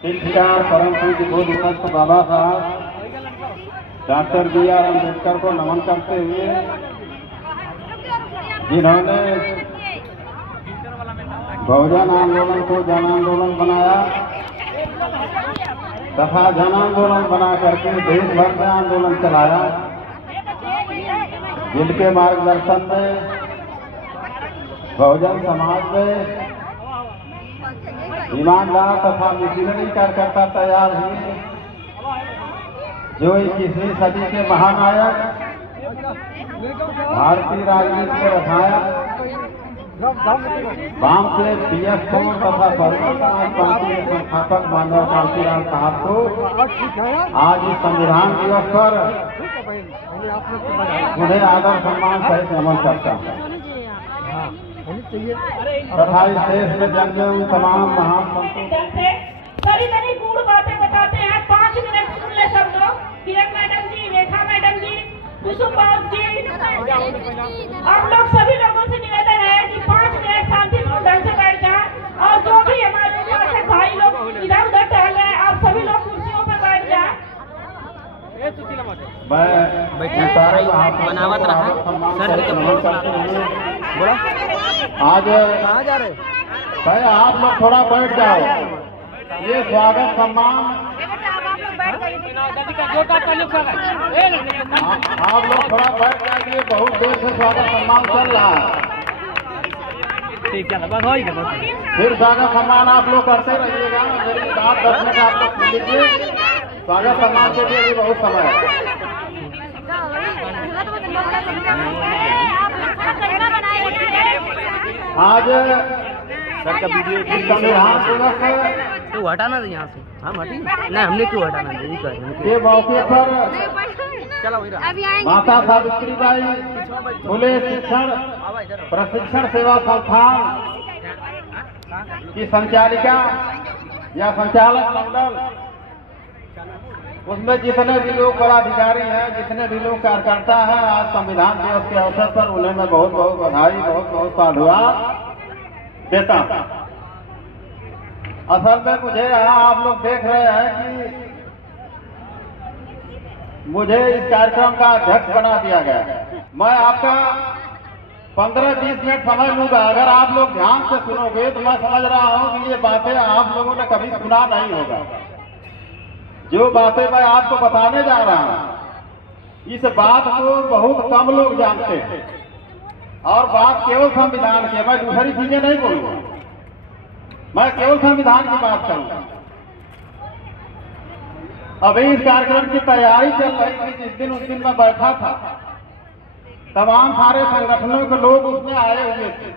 शिक्षाकार परम पूज्य बोधिसत्व बाबा साहब डॉक्टर B.R. अम्बेडकर को नमन करते हुए, जिन्होंने बहुजन आंदोलन को जन आंदोलन बनाया तथा जन आंदोलन बना करके देश भर में आंदोलन चलाया, जिनके मार्गदर्शन में बहुजन समाज में ईमानदार तथा मिशनरी कार्यकर्ता तैयार हुए, जो 21वीं सदी के महानायक भारतीय राजनीति में रखाया वाम से BF कोर तथा बहुजन समाज पार्टी के संस्थापक माननीय कांशीराम साहब को आज इस संविधान दिवस पर उन्हें आदर सम्मान सहित नमन करता हूँ तथा इस देश में जन्मे उन तमाम महान सभी नई गुड़ बातें बताते हैं। 5 मिनट सुन ले सब लोग। किरण मैडम जी, रेखा मैडम जी, कुसुम जी, आप लोग सभी लोगों से निवेदन है कि 5 मिनट शांतिपूर्ण ढंग से बैठ जाएं और जो भी हमारे दर्शक भाई लोग इधर उधर टहल रहे हैं, आप सभी लोग कुर्सियों पर बैठ जाएं। बनावत रहा बोला आज कहाँ जा रहे भाई आप लोग थोड़ा बैठ जाओ। ये स्वागत सम्मान आप लोग थोड़ा बैठ जाइए। बहुत देर से स्वागत सम्मान चल रहा है। फिर स्वागत सम्मान आप लोग करते रहिएगा। मेरी बात 10 मिनट आप लोग सुन लीजिए। स्वागत सम्मान के लिए भी बहुत समय है। आज सर का वीडियो संविधान दिवस तो हटाना यहाँ से, हम हटी नहीं, हमने क्यों हटाना के मौके पर चलो माता सावित्रीबाई फुले शिक्षण प्रशिक्षण सेवा संस्थान की संचालिका या संचालक मंडल, उसमें जितने भी लोग पदाधिकारी हैं, जितने भी लोग कार्यकर्ता हैं, आज संविधान दिवस के अवसर पर उन्हें मैं बहुत बहुत बधाई, बहुत बहुत साधुवाद देता हूं। असल में मुझे यहाँ आप लोग देख रहे हैं कि मुझे इस कार्यक्रम का अध्यक्ष बना दिया गया है। मैं आपका 15-20 मिनट समय लूंगा। अगर आप लोग ध्यान से सुनोगे तो मैं समझ रहा हूँ कि ये बातें आप लोगों ने कभी सुना नहीं होगा। जो बातें मैं आपको बताने जा रहा हूं, इस बात को बहुत कम लोग जानते हैं और बात केवल संविधान की। मैं दूसरी चीजें नहीं बोलूंगा, मैं केवल संविधान की बात करूंगा। अभी इस कार्यक्रम की तैयारी चल रही थी। जिस दिन उस दिन मैं बैठा था, तमाम सारे संगठनों के लोग उसमें आए हुए थे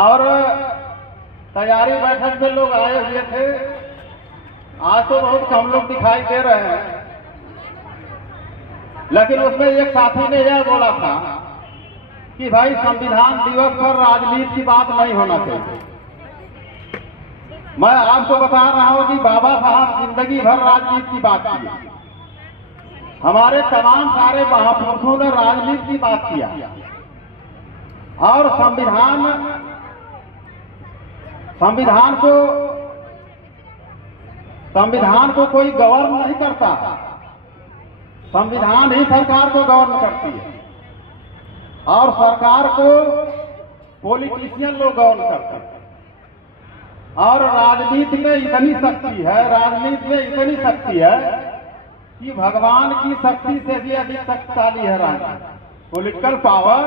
और तैयारी बैठक में लोग आए हुए थे। आज तो बहुत कम लोग दिखाई दे रहे हैं, लेकिन उसमें एक साथी ने यह बोला था कि भाई संविधान दिवस पर राजनीति की बात नहीं होना चाहिए। मैं आपको बता रहा हूं कि बाबा साहब जिंदगी भर राजनीति की बात की। हमारे तमाम सारे महापुरुषों ने राजनीति की बात किया और संविधान को कोई गवर्न नहीं करता, संविधान ही सरकार को गवर्न करती है और सरकार को पॉलिटिशियन लोग गवर्न करते हैं। और राजनीति में इतनी शक्ति है, राजनीति में इतनी शक्ति है कि भगवान की शक्ति से भी अधिक शक्तिशाली है राजनीति। पॉलिटिकल पावर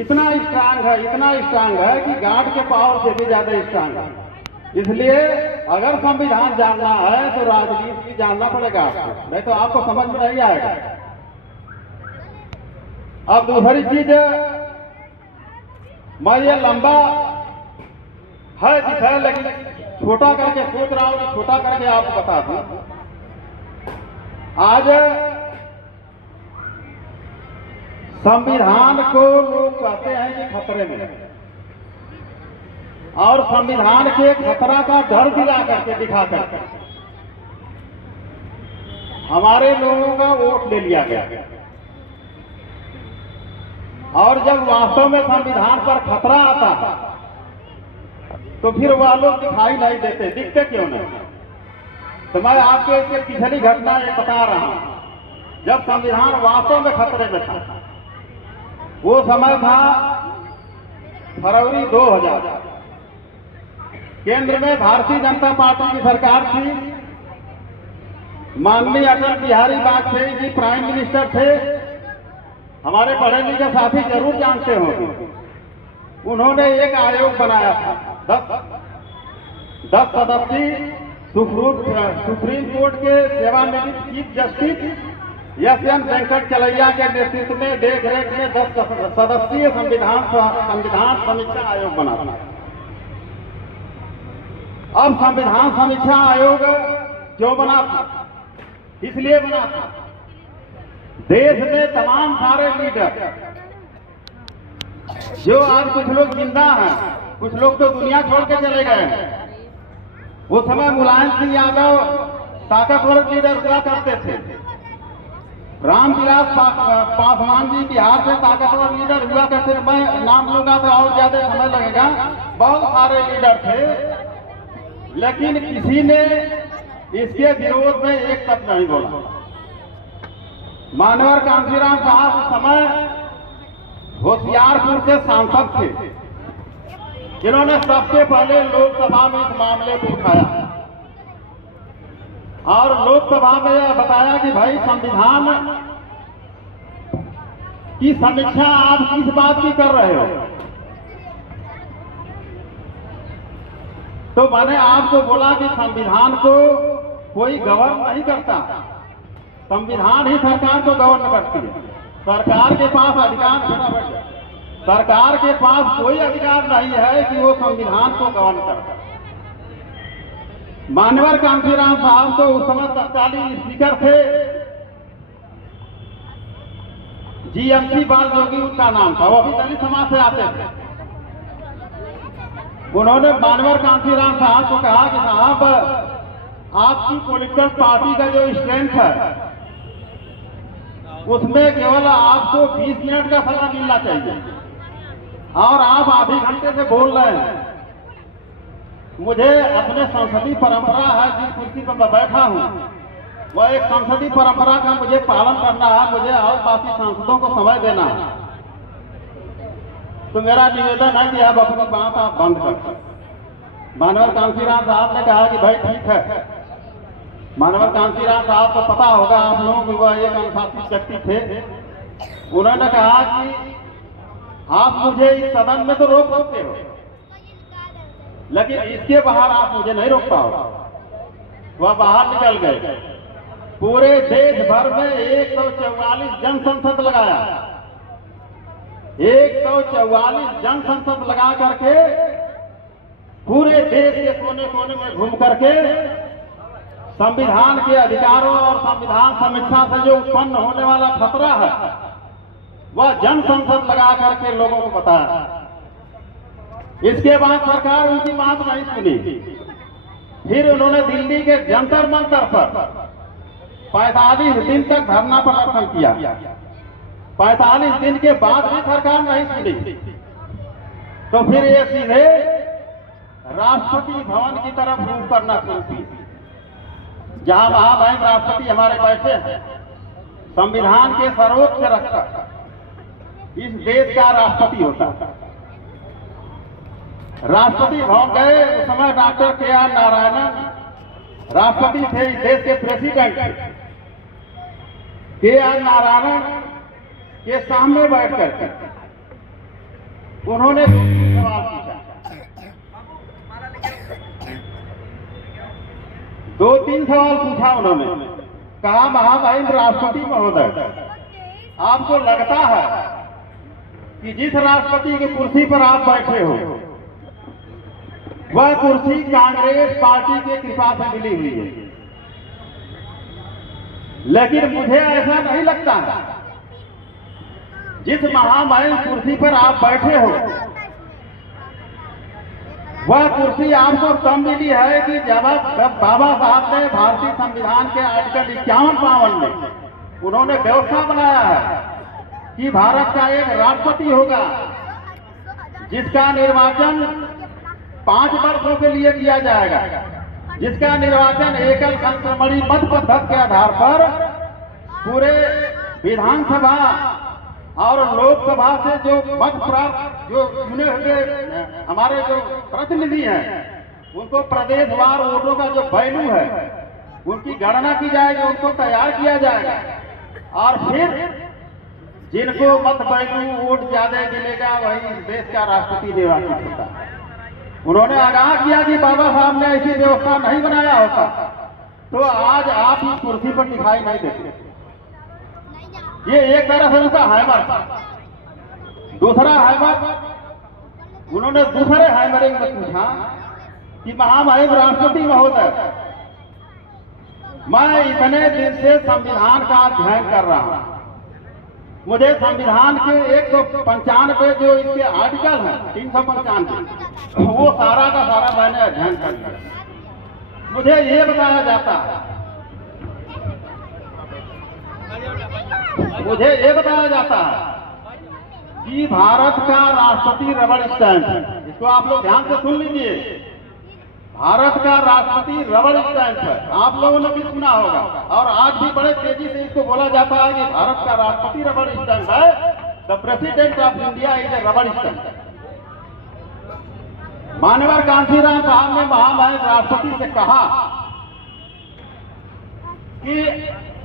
इतना स्ट्रांग है, इतना स्ट्रांग है कि गार्ड के पावर से भी ज्यादा स्ट्रांग है। इसलिए अगर संविधान जानना है तो राजनीति भी जानना पड़ेगा आपको, नहीं तो आपको समझ में नहीं आएगा। अब दूसरी चीज, मैं ये लंबा है विषय लेकिन छोटा करके सोच रहा हूं कि छोटा करके आपको बता दूं। आज संविधान को लोग कहते हैं कि खतरे में है और संविधान के खतरा का डर दिला करके दिखा करके हमारे लोगों का वोट ले लिया गया। और जब वास्तव में संविधान पर खतरा आता है तो फिर वह लोग दिखाई नहीं देते, दिखते क्यों नहीं? तो मैं आपको इसके पिछली घटना ये बता रहा हूं। जब संविधान वास्तव में खतरे में था, वो समय था फरवरी 2000। केंद्र में भारतीय जनता पार्टी की सरकार थी। माननीय अटल बिहारी वाजपेयी जी प्राइम मिनिस्टर थे। हमारे पढ़े लिखे साथी जरूर जानते होंगे, उन्होंने एक आयोग बनाया था, 10 सदस्यीय सुप्रीम कोर्ट के सेवानिवृत्त चीफ जस्टिस एस.एन. वेंकट चलैया के नेतृत्व में देखरेख में 10 सदस्यीय संविधान समीक्षा आयोग बना था। अब संविधान समीक्षा आयोग क्यों बना था? इसलिए बना था, देश में तमाम सारे लीडर जो आज कुछ लोग जिंदा हैं, कुछ लोग तो दुनिया छोड़ के चले गए हैं। उस समय मुलायम सिंह यादव ताकतवर लीडर हुआ करते थे। रामविलास पासवान जी बिहार से ताकतवर लीडर हुआ करते थे। मैं नाम लूंगा तो और ज्यादा समय लगेगा। बहुत सारे लीडर थे, लेकिन किसी ने इसके विरोध में एक शब्द नहीं बोला। मानवर कांशीराम साहब उस समय होशियारपुर से सांसद थे, जिन्होंने सबसे पहले लोकसभा में इस मामले को उठाया और लोकसभा में यह बताया कि भाई संविधान की समीक्षा आप किस बात की कर रहे हो? तो मैंने आपको बोला कि संविधान को कोई गवर्न नहीं करता, संविधान ही सरकार को गवर्न करती है। सरकार के पास अधिकार, सरकार के पास कोई अधिकार नहीं है कि वो संविधान को गवर्न करता। मानवर कांशीराम साहब तो उस समय तत्कालीन स्पीकर थे, जीएमसी बाल जोगी उनका नाम था, वो अभी दलित समाज से आते थे। उन्होंने मानवर कांशीराम साहब को कहा कि साहब, आपकी पॉलिटिकल पार्टी का जो स्ट्रेंथ है उसमें केवल आपको 20 मिनट का समय मिलना चाहिए और आप आधे घंटे से बोल रहे हैं। मुझे अपने संसदीय परंपरा है, जिस कुर्सी पर मैं बैठा हूं, वह एक संसदीय परंपरा का मुझे पालन करना है, मुझे और बाकी सांसदों को समय देना है। तो मेरा निवेदन है कि अब अपनी बात आप बंद कर। मानवर कांशीराम साहब ने कहा कि भाई ठीक है। मानवर कांशीराम साहब को पता होगा आप लोगों को, वह एक अनुशासित व्यक्ति थे। उन्होंने कहा कि आप मुझे इस सदन में तो रोक सकते हो, लेकिन इसके बाहर आप मुझे नहीं रोक पाओगे। वह बाहर निकल गए। पूरे देश भर में 144 जन संसद लगाया, 144 जन संसद लगा करके पूरे देश के कोने कोने में घूम करके संविधान के अधिकारों और संविधान समीक्षा से जो उत्पन्न होने वाला खतरा है, वह जन संसद लगा करके लोगों को बताया। इसके बाद सरकार उनकी बात नहीं सुनी। फिर उन्होंने दिल्ली के जंतर मंतर पर 45 दिन तक धरना प्रदर्शन किया। 45 दिन के बाद भी सरकार नहीं सुनी, तो फिर ये सीधे राष्ट्रपति भवन की तरफ रुख करना शुरू की, जहां महामहिम राष्ट्रपति हमारे बैठे हैं, संविधान के सर्वोच्च रक्षक, इस देश का राष्ट्रपति होता है। राष्ट्रपति भवन गए, उस समय डॉक्टर के.आर. नारायणन राष्ट्रपति थे, इस देश के प्रेसिडेंट। के.आर. नारायणन के सामने बैठ करके उन्होंने सवाल पूछा, 2-3 सवाल पूछा उन्होंने। कहा, महामहिम राष्ट्रपति महोदय, आपको लगता है कि जिस राष्ट्रपति की कुर्सी पर आप बैठे हो वह कुर्सी कांग्रेस पार्टी की कृपा से मिली हुई है? लेकिन मुझे ऐसा नहीं लगता है। जिस महामहिम कुर्सी पर आप बैठे हो वह कुर्सी आपको कम मिली है कि जब बाबा साहब ने भारतीय संविधान के आर्टिकल 51-52 में उन्होंने व्यवस्था बनाया है कि भारत का एक राष्ट्रपति होगा जिसका निर्वाचन 5 वर्षों के लिए किया जाएगा, जिसका निर्वाचन एकल संक्रमणी मत पद्धति के आधार पर पूरे विधानसभा और लोकसभा से जो मत प्राप्त जो चुने हुए हमारे जो प्रतिनिधि हैं उनको प्रदेशवार वोटों का जो वैल्यू है उनकी गणना की जाएगी, उनको तैयार किया जाएगा और फिर जिनको मत वैल्यू वोट ज्यादा मिलेगा वही देश का राष्ट्रपति निर्वाचित होता है। उन्होंने आगाह किया कि बाबा साहब ने ऐसी व्यवस्था नहीं बनाया होता तो आज आप इस कुर्सी पर दिखाई नहीं देते। ये एक तरह से उनका हैमर था। दूसरा हैमर, उन्होंने दूसरे हैमरिंग में पूछा कि महामहिम राष्ट्रपति महोदय, मैं इतने दिन से संविधान का अध्ययन कर रहा हूं, मुझे संविधान के 195 जो इसके आर्टिकल हैं 395 वो सारा का सारा मैंने अध्ययन कर लिया। मुझे ये बताया जाता है कि भारत का राष्ट्रपति रबड़ स्टैंप है। इसको आप लोग ध्यान से सुन लीजिए, भारत का राष्ट्रपति रबड़ स्टैंप है। आप लोगों ने भी सुना होगा और आज भी बड़े तेजी से इसको बोला जाता है कि भारत का राष्ट्रपति रबड़ स्टैंप है। The president of India is a रबड़ स्टैंप। मानवर कांशीराम साहब ने महामहिम राष्ट्रपति से कहा कि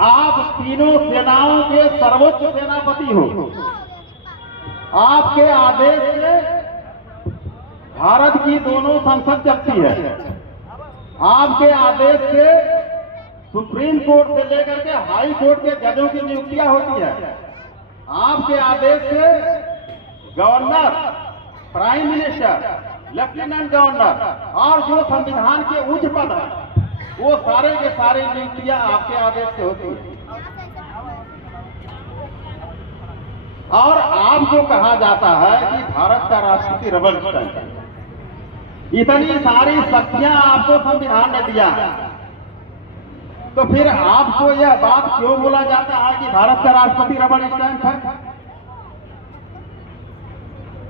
आप तीनों सेनाओं के सर्वोच्च सेनापति हो, आपके आदेश से भारत की दोनों संसद चलती है, आपके आदेश से सुप्रीम कोर्ट से लेकर के हाई कोर्ट के जजों की नियुक्तियां होती है, आपके आदेश से governor, prime minister, lieutenant governor और जो संविधान के उच्च पद हैं वो सारे के सारे नियुक्तियां आपके आदेश से होती है। और आपको कहा जाता है कि भारत का राष्ट्रपति रबड़ स्टैंप है। इतनी सारी शक्तियां आपको संविधान ने दिया है, तो फिर आपको यह बात क्यों बोला जाता है कि भारत का राष्ट्रपति रबड़ स्टैंप है?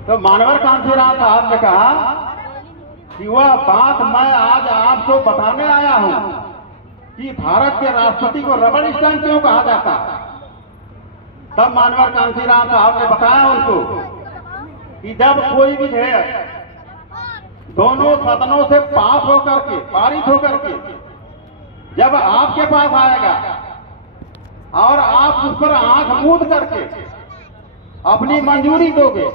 तो मानवर कांशीराम साहब ने कहा कि वह बात मैं आज आपको बताने आया हूं कि भारत के राष्ट्रपति को रबड़ स्टैंप क्यों कहा जाता है। तब मानवर कांशीराम साहब ने बताया उनको कि जब कोई विधेयक दोनों सदनों से पास होकर के, पारित होकर के जब आपके पास आएगा और आप उस पर आंख मूंद करके अपनी मंजूरी दोगे,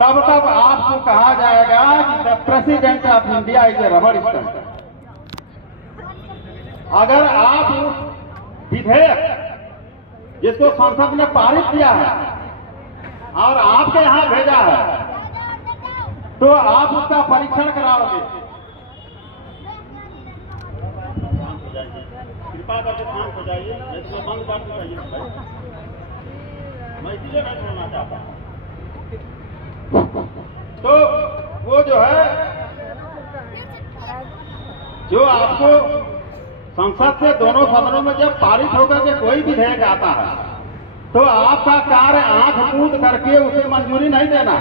तब तब आपको कहा जाएगा कि the president of India is a रबड़ स्टैंप। अगर आप उस विधेयक जिसको संसद ने पारित किया है और आपके यहां भेजा है तो आप उसका परीक्षण कराओगे। कृपा करके शांत हो जाइए, बंद कर दीजिए, मैं इसलिए नहीं सुनना चाहता। तो वो जो है, जो आपको संसद से दोनों सदनों में जब पारित होकर के कोई विधेयक आता है तो आपका कार्य आंख मूंद करके उसे मंजूरी नहीं देना।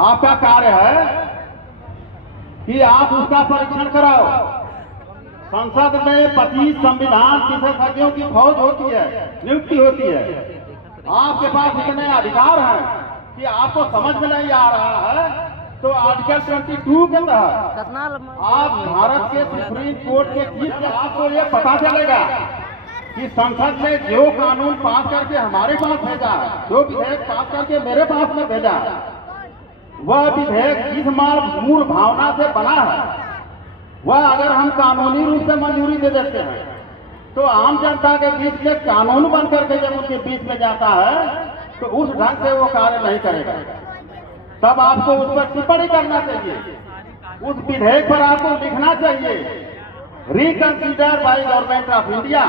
आपका कार्य है कि आप उसका परीक्षण कराओ। संसद में 25 संविधान विशेषज्ञों की फौज होती है, नियुक्ति होती है। आपके पास इतने अधिकार हैं कि आपको समझ में नहीं आ रहा है तो आर्टिकल 22 के तहत आप भारत के सुप्रीम कोर्ट के चीफ, आपको ये पता चलेगा कि संसद ने जो कानून पास करके हमारे पास भेजा है, जो विधेयक पास करके मेरे पास में भेजा है, वह विधेयक जिस मूल भावना से बना है वह अगर हम कानूनी रूप से मंजूरी दे देते हैं तो आम जनता के बीच में कानून बन करके जब उनके बीच में जाता है तो उस ढंग से वो कार्य नहीं करेगा। तब आपको उस पर टिप्पणी करना चाहिए, उस विधेयक पर आपको लिखना चाहिए reconsider by government of India.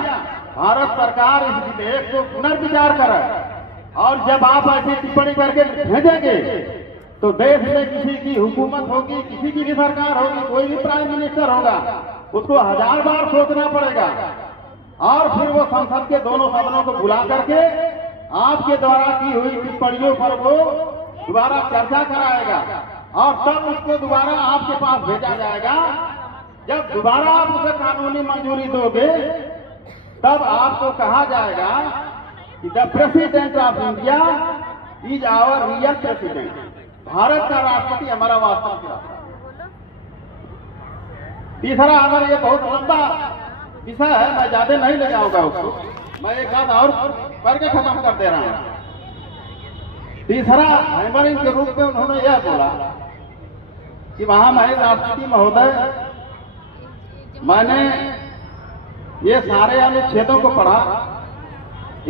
Bharat सरकार इस विधेयक को पुनर्विचार करे और जब आप ऐसी टिप्पणी करके भेजेंगे तो देश में किसी की हुकूमत होगी, किसी की भी सरकार होगी, कोई भी प्राइम मिनिस्टर होगा, उसको 1000 बार सोचना पड़ेगा और फिर वो संसद के दोनों सदनों को बुला करके आपके द्वारा की हुई टिप्पणियों पर वो दोबारा चर्चा कराएगा और तब उसको दोबारा आपके पास भेजा जाएगा। जब दोबारा आप उसे कानूनी मंजूरी दोगे तब आपको कहा जाएगा कि the president of India is our real president. भारत का राष्ट्रपति हमारा वास्तविक राष्ट्रपति। तीसरा, अगर ये बहुत लंबा विषय है, मैं ज्यादा नहीं ले जाऊंगा उसको, मैं एक बात और करके खत्म कर दे रहा हूं। तीसरा, हैमरिंग के रूप में उन्होंने यह बोला कि महामहिम राष्ट्रपति महोदय, मैंने ये सारे अनुच्छेदों को पढ़ा।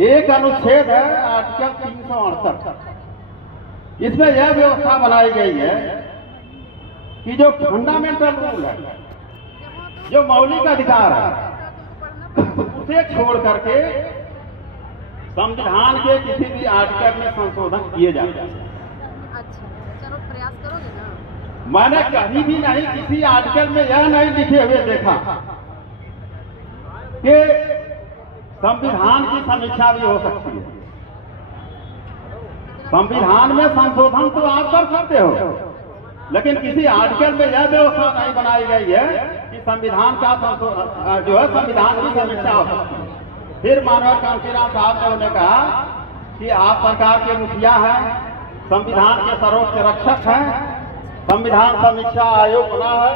एक अनुच्छेद है आर्टिकल 368, इसमें यह व्यवस्था बनाई गई है कि जो फंडामेंटल रूल है, जो मौलिक अधिकार है, उसे छोड़ करके संविधान के किसी भी आर्टिकल में संशोधन किए जाते हैं। अच्छा, चलो प्रयास करोगे ना। मैंने कहीं भी नहीं किसी आर्टिकल में यह नहीं लिखे हुए देखा कि संविधान की समीक्षा भी हो सकती है। संविधान में संशोधन तो आप कर सकते हो, लेकिन किसी आर्टिकल में यह व्यवस्था नहीं बनाई गई है कि संविधान का जो है संविधान की समीक्षा हो सकती है। फिर मानव कांशीराम साहब ने उन्हें कहा कि आप सरकार के मुखिया हैं, संविधान के सर्वोच्च रक्षक हैं, संविधान समीक्षा आयोग बना है,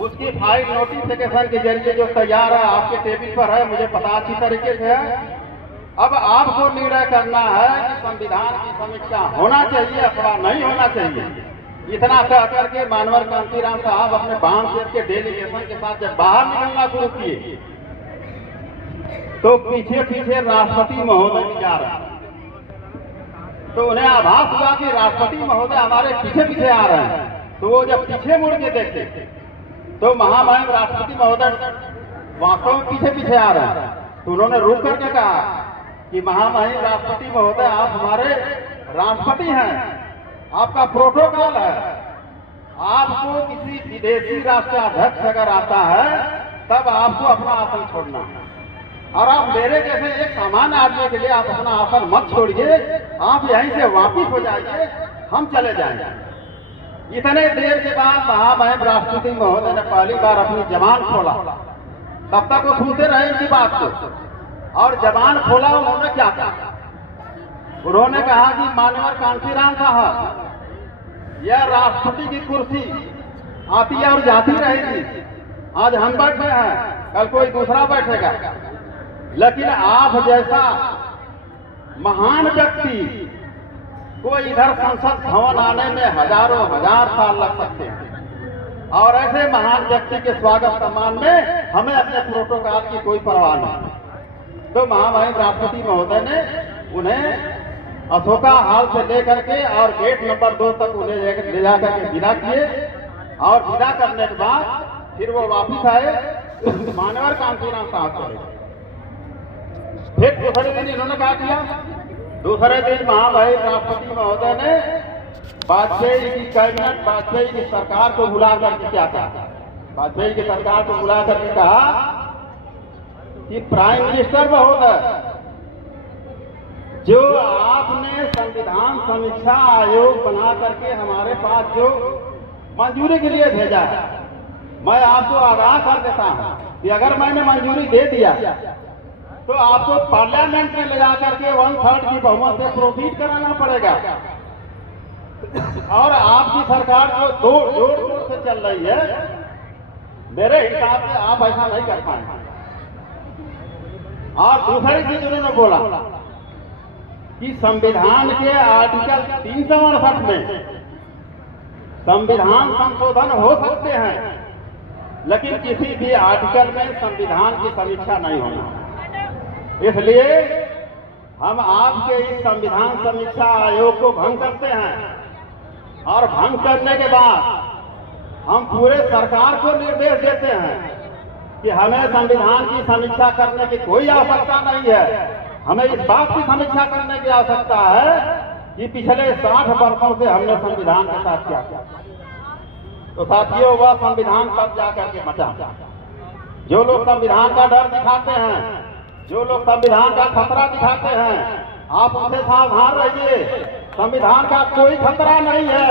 उसकी फाइल नोटिफिकेशन के जरिए जो तैयार है आपके टेबल पर है, मुझे पता अच्छी तरीके से है। अब आपको निर्णय करना है कि संविधान की समीक्षा होना चाहिए अथवा नहीं होना चाहिए। इतना कह करके मानवर कांशीराम साहब अपने बांध के डेलीगेशन के साथ जब बाहर निकलना शुरू किए तो पीछे पीछे राष्ट्रपति महोदय भी जा रहे हैं। तो उन्हें आभास हुआ कि राष्ट्रपति महोदय हमारे पीछे पीछे आ रहे हैं। तो वो जब पीछे मुड़ के देखते तो महामहिम राष्ट्रपति महोदय वास्तव में पीछे पीछे आ रहे हैं। तो उन्होंने रुक करके कहा कि महामहिम राष्ट्रपति महोदय, आप हमारे राष्ट्रपति हैं, आपका प्रोटोकॉल है, आपको किसी विदेशी राष्ट्राध्यक्ष अगर आता है तब आपको अपना आसन छोड़ना है, और आप मेरे जैसे एक सामान्य आदमी के लिए आप अपना आसन मत छोड़िए, आप यहीं से वापिस हो जाइए, हम चले जाएंगे। इतने देर के बाद महामहिम राष्ट्रपति महोदय ने पहली बार अपनी जबान खोला। तब तक वो सुनते रहे इनकी बात को, और जबान खोला उन्होंने क्या कहा? उन्होंने कहा कि मानवर कांशीराम साहब, यह राष्ट्रपति की कुर्सी आती और जाती रहेगी। आज हम बैठे हैं, कल कोई दूसरा बैठेगा, लेकिन आप जैसा महान व्यक्ति को इधर संसद भवन आने में हजारों हजार साल लग सकते हैं, और ऐसे महान व्यक्ति के स्वागत सम्मान में हमें अपने प्रोटोकॉल की कोई परवाह नहीं। तो महामहिम राष्ट्रपति महोदय ने उन्हें अशोका हाल से लेकर के और गेट नंबर 2 तक उन्हें ले जाकर के विदा किए, और विदा करने के बाद फिर वो वापिस आए मानवर कांशीराम साहब को। फिर दूसरे दिन इन्होंने क्या किया? दूसरे दिन महामहिम राष्ट्रपति महोदय ने वाजपेयी की कैबिनेट, वाजपेयी की सरकार को बुला करके क्या कहा? वाजपेयी की सरकार को बुला करके कहा कि प्राइम मिनिस्टर महोदय, जो आपने संविधान समीक्षा आयोग बना करके हमारे पास जो मंजूरी के लिए भेजा है, मैं आपको आगाह कर देता हूं कि अगर मैंने मंजूरी दे दिया तो आपको पार्लियामेंट में ले जाकर के 1/3 की बहुमत से प्रोसीड कराना पड़ेगा। और आपकी सरकार जो जोर शोर से चल रही है, मेरे हिसाब से आप ऐसा नहीं कर पाएंगे। और दूसरी चीज उन्होंने बोला कि संविधान के आर्टिकल 368 में संविधान संशोधन हो सकते हैं, लेकिन किसी भी आर्टिकल में संविधान की समीक्षा नहीं होना। इसलिए हम आपके इस संविधान समीक्षा आयोग को भंग करते हैं, और भंग करने के बाद हम पूरे सरकार को निर्देश देते हैं कि हमें संविधान की समीक्षा करने की कोई आवश्यकता नहीं है। हमें इस बात की समीक्षा करने की आवश्यकता है कि पिछले 60 वर्षों से हमने संविधान के साथ क्या किया। तो साथियों, वह संविधान तब जाकर के बचा। जो लोग संविधान का डर दिखाते हैं, जो लोग संविधान का खतरा दिखाते हैं, आप उनसे सावधान रहिए। संविधान का कोई खतरा नहीं है,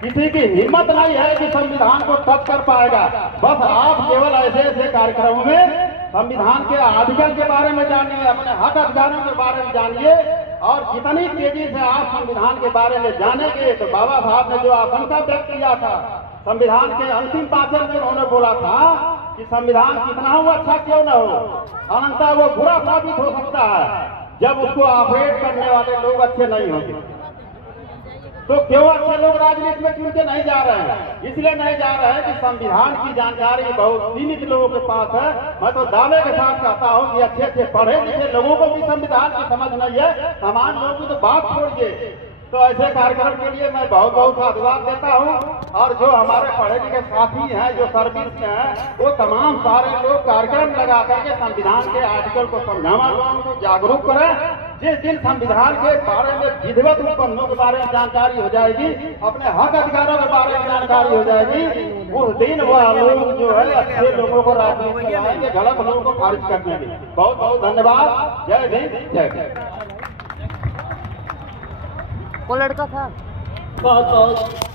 किसी की हिम्मत नहीं है कि संविधान को टच कर पाएगा। बस आप केवल ऐसे ऐसे कार्यक्रमों में संविधान के आर्टिकल के बारे में जानिए, अपने हक अधिकारों के बारे में जानिए, और जितनी तेजी से आप संविधान के बारे में जानेंगे तो बाबा साहब ने जो आशंका व्यक्त किया था संविधान के अंतिम वाचन में उन्होंने बोला था कि संविधान कितना हो अच्छा क्यों न हो, अनंतः वो बुरा साबित हो सकता है जब उसको ऑपरेट करने वाले लोग अच्छे नहीं होंगे। तो क्यों अच्छे लोग राजनीति में चुनके नहीं जा रहे हैं? इसलिए नहीं जा रहे हैं कि संविधान की जानकारी बहुत सीमित लोगों के पास है। मैं तो दावे के साथ कहता हूं कि अच्छे अच्छे पढ़े लिखे लोगों को भी संविधान की समझ नहीं है, सामान्य लोगों की तो बात छोड़िए। तो ऐसे कार्यक्रम के लिए मैं बहुत बहुत साधुवाद देता हूं, और जो हमारे पढ़े लिखे साथी हैं जो सर्विस में हैं वो तमाम सारे लोग कार्यक्रम लगा करके संविधान के आर्टिकल को समझावा, लोगों को जागरूक करें। जिस दिन संविधान के बारे में विधिवत उपबंधों के बारे में जानकारी हो जाएगी, अपने हक अधिकारों के बारे में जानकारी हो जाएगी, उस दिन वह लोग जो है अच्छे लोगों को राजनीति में लाएंगे, गलत लोगों को खारिज करने के। बहुत बहुत धन्यवाद। जय भीम, जय भीम। वो लड़का था बहुत बहुत